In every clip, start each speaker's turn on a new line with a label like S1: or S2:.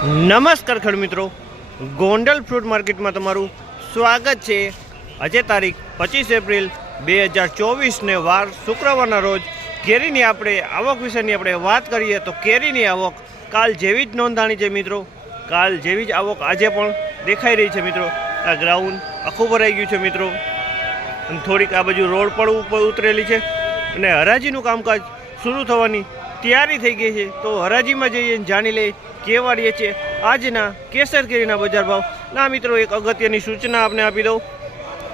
S1: નમસ્કાર ખેડ મિત્રો. ગોંડલ ફ્રૂટ માર્કેટમાં તમારું સ્વાગત છે. આજે તારીખ પચીસ એપ્રિલ બે હજાર ચોવીસને વાર શુક્રવારના રોજ કેરીની આપણે આવક વિશેની આપણે વાત કરીએ તો કેરીની આવક કાલ જેવી જ નોંધાણી છે મિત્રો. કાલ જેવી જ આવક આજે પણ દેખાઈ રહી છે મિત્રો. આ ગ્રાઉન્ડ આખું ભરાઈ ગયું છે મિત્રો. થોડીક આ બાજુ રોડ પણ ઉતરેલી છે. અને હરાજીનું કામકાજ શરૂ થવાની તૈયારી થઈ ગઈ છે તો હરાજીમાં જઈએ જાણી લઈએ કેવા રહીએ છે આજના કેસર કેરીના બજાર ભાવ. ના મિત્રો, એક અગત્યની સૂચના આપને આપી દઉં.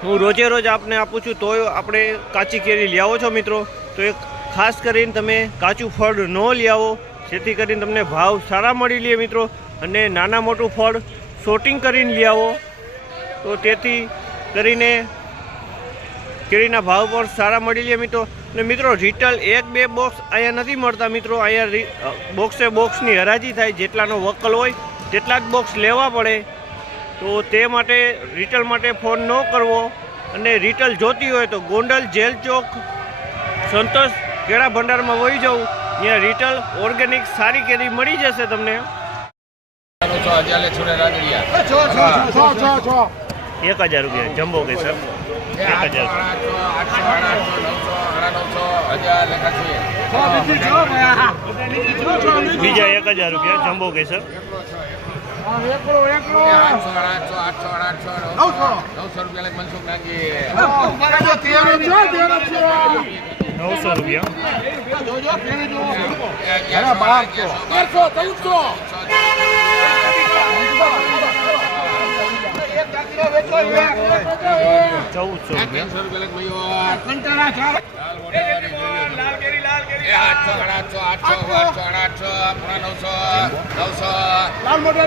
S1: હું રોજે રોજ આપને આપું છું, તોય આપણે કાચી કેરી લ્યાવો છો મિત્રો. તો એક ખાસ કરીને તમે કાચું ફળ ન લ્યાવો, જેથી કરીને તમને ભાવ સારા મળી લે મિત્રો. અને નાના મોટું ફળ શોટિંગ કરીને લ્યાવો. તો તેથી કરીને કેરીના ભાવ પણ સારા મળી લે મિત્રો. અને મિત્રો રિટેલ એક બે બોક્સ અહીંયા નથી મળતા મિત્રો. અહીંયા બોક્સે બોક્સની હરાજી થાય જેટલાનો વકલ હોય તેટલા જ બોક્સ લેવા પડે. તો તે માટે રિટેલ માટે ફોન ન કરવો. અને રિટેલ જોતી હોય તો ગોંડલ જેલ ચોક સંતોષ કેળા ભંડારમાં વહી જવું. ત્યાં રિટેલ ઓર્ગેનિક સારી કેરી મળી જશે તમને. એક હજાર રૂપિયા જમ્બો કે સર? એક હજાર
S2: સાડા નવસો હજાર લેખા છે
S1: બીજા એક હજાર રૂપિયા, જમ્બો કે
S2: આઠસો નવસો રૂપિયા. મનસુખ નાખી
S1: નવસો રૂપિયા ચૌદસો રૂપિયા.
S2: રૂપિયા લઈ એ આઠસો આઠસો આઠસો આઠસો. આઠસો પૂરા નવસો નવસો નવસો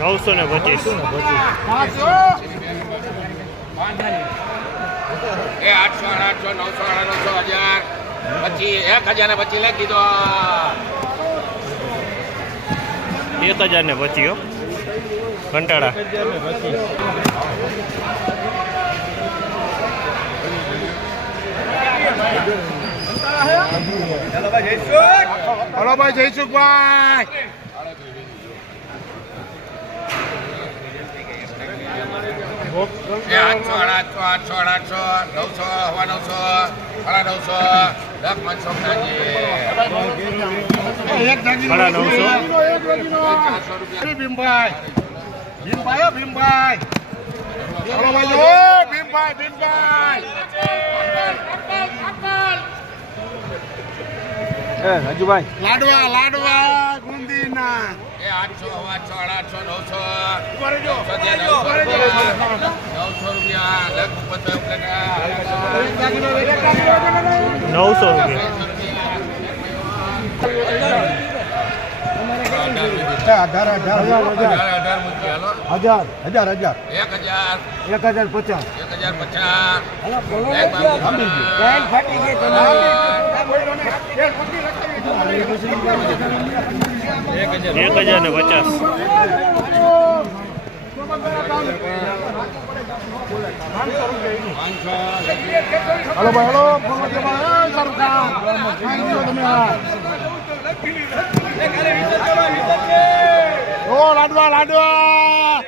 S2: નવસો ને
S1: પચીસ.
S2: એ આઠસો આઠસો નવસો નવસો હજાર. પછી એક હજાર ને પછી લખી દો
S1: એક હજાર ને પચી હો કંટાળા
S3: હલો ભાઈ જયસુખભાઈ
S2: એ આઠસો આઠસો આઠસો આઠસો નવસો હવા નવસો સાડા નવસો દસ પાંચસો
S1: સાડા નવસો
S3: ભીમભાઈ ભીમભાઈ ભીમભાઈ ભીમભાઈ ભીમભાઈ લાડવા લાડવા ગુંદીના
S2: એ આઠસો આઠસો આઠસો નવસો નવસો રૂપિયા. નવસો રૂપિયા લખ પચાસ રૂપિયા
S1: નવસો રૂપિયા
S3: અઢાર અઢાર
S2: અઢાર મૂકી હાલો
S3: હજાર હજાર. હજાર.
S2: એક હજાર.
S3: એક હજાર પચાસ.
S2: એક હજાર પચાસ. એક બાબુ.
S1: એક હજાર ને પચાસ.
S3: હલો ભાઈ હલો. તમે ઓ લાડવા લાડવા.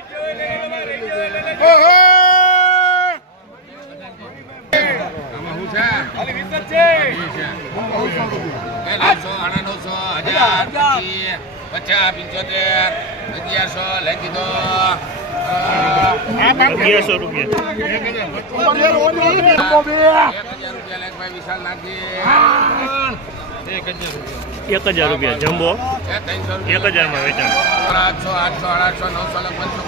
S2: પચાસ પંચોતેર અગિયારસો લઈ દીધો
S1: અગિયારસો રૂપિયા.
S2: હજાર રૂપિયા લેખ ભાઈ વિશાલ નાખી
S1: એક હજાર રૂપિયા. જમ્બો? એક હજારમાં વેચાણ.
S2: આઠસો આઠસો આઠસો નવસો
S1: નવસો.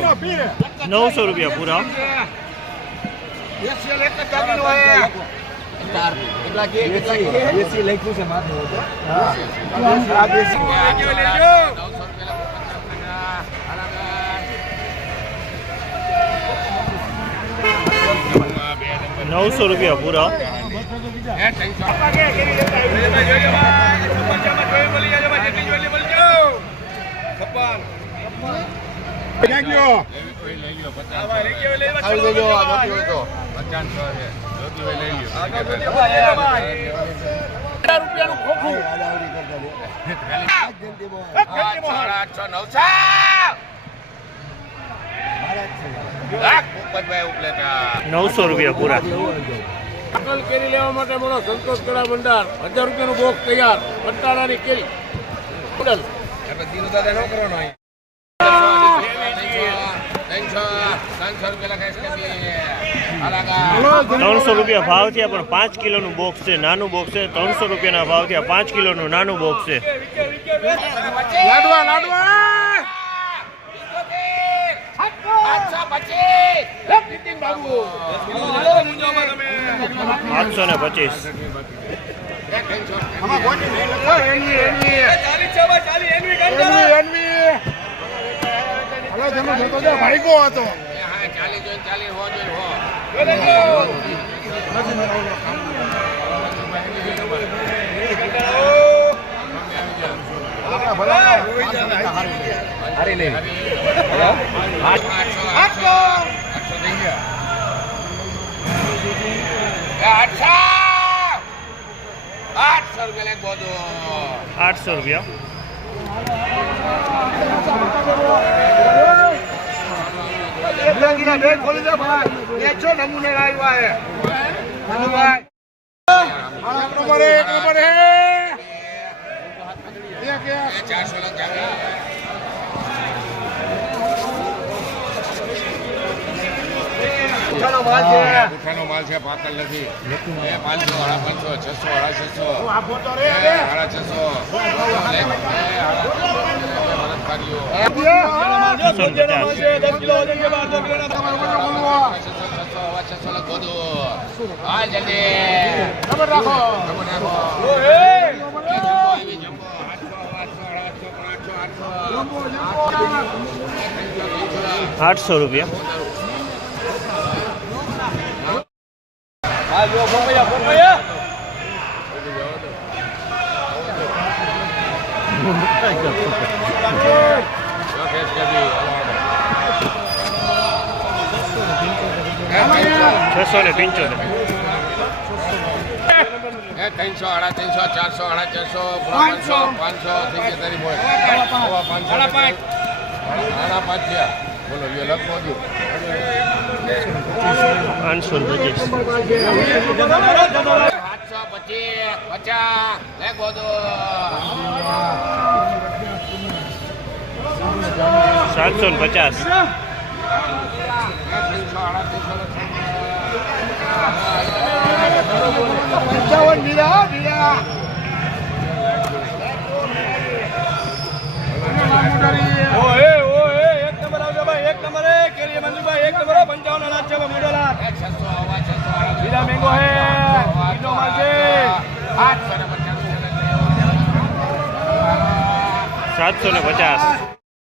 S1: રૂપિયા પૂરા. નવસો રૂપિયા પૂરા
S3: થેન્ક યુ
S2: આવી જજો આ મોટી હોય તો પચાસસો છે જોતી હોય
S3: રૂપિયા
S2: આઠસો આઠસો નવસો ઉપલેટા
S1: નવસો રૂપિયા પૂરા.
S3: અકલ કેરી લેવા માટે મારો સંતોષ કળા ભંડાર. હજાર રૂપિયાનું બોક્સ તૈયાર. કંટાળાની કેરી.
S2: લખાઈશ
S1: ત્રણસો રૂપિયા ભાવ થયા પણ પાંચ કિલોનું બોક્સ છે નાનું બોક્સ છે. ત્રણસો રૂપિયાના ભાવ થયા પાંચ કિલોનું નાનું બોક્સ છે.
S3: લાડવા લાડવા.
S2: આઠસો
S1: ને પચીસ.
S3: ભાઈકો હતો
S2: હા ચાલી જોઈ ચાલી હો જોઈને હો આઠસો રૂપિયા
S3: નમૂને લાવ્યા નંબર એક નંબર હે.
S2: ચારસો લખ જાવે
S3: માલ છે.
S2: ઉઠાનો માલ છે પાતળ નથી. એ પાંચસો સાડા પાંચસો છસો સાડા છસો. સાડા છસો. આઠસો
S1: રૂપિયા.
S3: જો ફોફયા ફોફયા
S1: છસો ને પંચોતેર
S2: એ ત્રણસો સાડા ત્રણસો ચારસો સાડા ચારસો પાંચસો પાંચસો થઈ ગયા તારી બોય હવા પાંચસો સાડા પાંચ. સાડા પાંચ થયા. બોલો એ લખો દો
S1: પાંચસો
S2: સાતસો પચીસ પચાસ
S1: સાતસો ને પચાસ.
S3: પંચાવન બીજા બીજા ઓએ ઓએ એક નંબર આવજો ભાઈ એક નંબર હે કેરી મંજુભાઈ એક નંબર હો, પંચાવન અનાજ છે ભાઈ મોઢેલા બીજા મેંગો હે બીજો માલ છે
S1: સાતસો ને પચાસ.